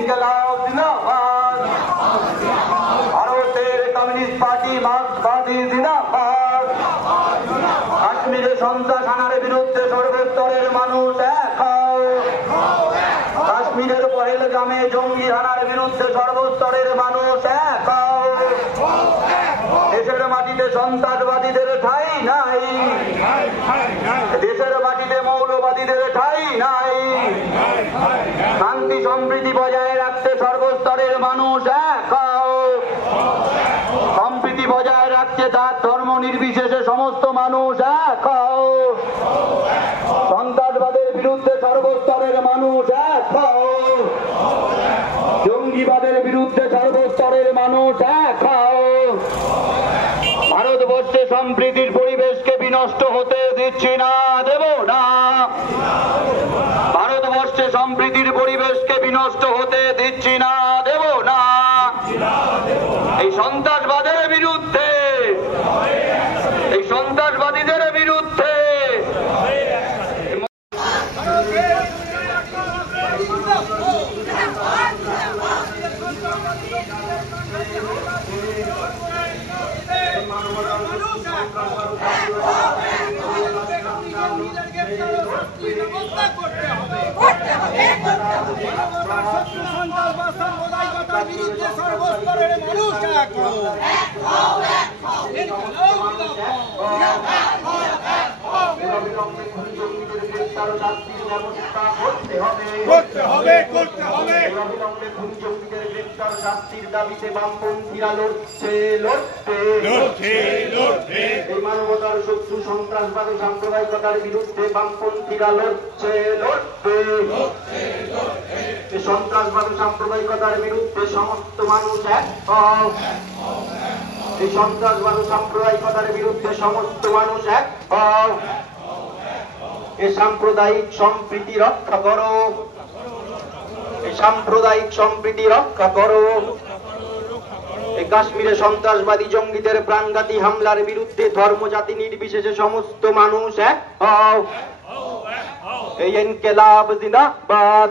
ইনকিলাব জিন্দাবাদ, ভারতের communist party মার্ক্সবাদী জিন্দাবাদ, কাশ্মীরে সন্ত্রাস হানার বিরুদ্ধে সর্বস্তরের মানুষ এক হও, কাশ্মীরের পহেলগামে জঙ্গি হানার বিরুদ্ধে সর্বস্তরের মানুষ এক হও, দেশের মাটিতে সন্ত্রাসবাদীদের ঠাঁই নাই, দেশের মাটিতে মৌলবাদীদের ঠাঁই নাই, শান্তি সম্প্রীতি বজায় রাখতে সর্বস্তরের মানুষ এক হও, সম্প্রীতি বজায় রাখতে জাত ধর্ম নির্বিশেষে সমস্ত মানুষ এক হও, সন্ত্রাসবাদের বিরুদ্ধে সর্বস্তরের মানুষ এক হও, জঙ্গিবাদের বিরুদ্ধে সর্বস্তরের মানুষ এক হও, ভারতবর্ষে সম্প্রীতির পরিবেশকে বিনষ্ট হতে দিচ্ছি না, দেব না, ভারতবর্ষে সম্প্রীতির পরিবেশকে বিনষ্ট হতে দিচ্ছি না, দেব না, এই সন্ত্রাসবাদের বিরুদ্ধে, এই সন্ত্রাসবাদীদের বিরুদ্ধে শাস্তির দাবিতে বামপন্থীরা লড়ছে, এই মানবতার শত্রু সন্ত্রাসবাদ ও সাম্প্রদায়িকতার বিরুদ্ধে বামপন্থীরা লড়ছে, এই সন্ত্রাসবাদ ও সাম্প্রদায়িকতার বিরুদ্ধে সমস্ত মানুষ এক হও, এই সন্ত্রাসবাদ ও সাম্প্রদায়িকতার বিরুদ্ধে সমস্ত মানুষ এক হও, এই সাম্প্রদায়িক সম্প্রীতি রক্ষা করো, এই সাম্প্রদায়িক সম্প্রীতি রক্ষা করো, এই কাশ্মীরে সন্ত্রাসবাদী জঙ্গিদের প্রাণঘাতী হামলার বিরুদ্ধে ধর্ম জাতি নির্বিশেষে সমস্ত মানুষ এক হও, এই ইনকিলাব জিন্দাবাদ,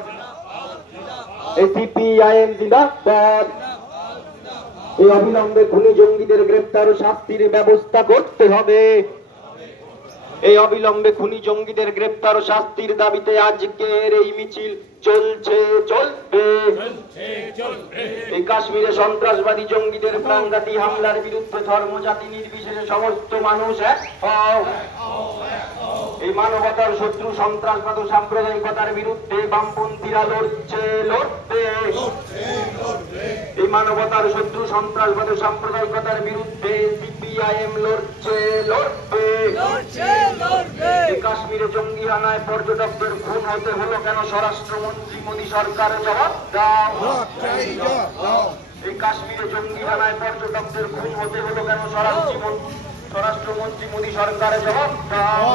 এই সিপিআইএম জিন্দাবাদ, এই অবিলম্বে খুনি জঙ্গিদের গ্রেপ্তার ও শাস্তির ব্যবস্থা করতে হবে, এই অবিলম্বে খুনি জঙ্গিদের গ্রেপ্তার ও শাস্তির দাবিতে আজকের এই মিছিল চলছে, চলবে, এই কাশ্মীরে সন্ত্রাসবাদী জঙ্গিদের প্রাণঘাতী হামলার বিরুদ্ধে ধর্ম জাতি নির্বিশেষে সমস্ত মানুষ এক হও, এই মানবতার শত্রু সন্ত্রাসবাদ ও সাম্প্রদায়িকতার বিরুদ্ধে বামপন্থীরা লড়ছে, এই মানবতার শত্রু সন্ত্রাসবাদ ও সাম্প্রদায়িকতার বিরুদ্ধে সিপিআইএম লড়ছে, কাশ্মীরে জঙ্গি হানায় পর্যটকদের খুন হতে হলো কেন, স্বরাষ্ট্রমন্ত্রী মোদী সরকার জবাব দাও, এই কাশ্মীরে জঙ্গি হানায় পর্যটকদের খুন হতে হলো কেন, স্বরাষ্ট্রমন্ত্রী মোদী সরকার জবাব দাও।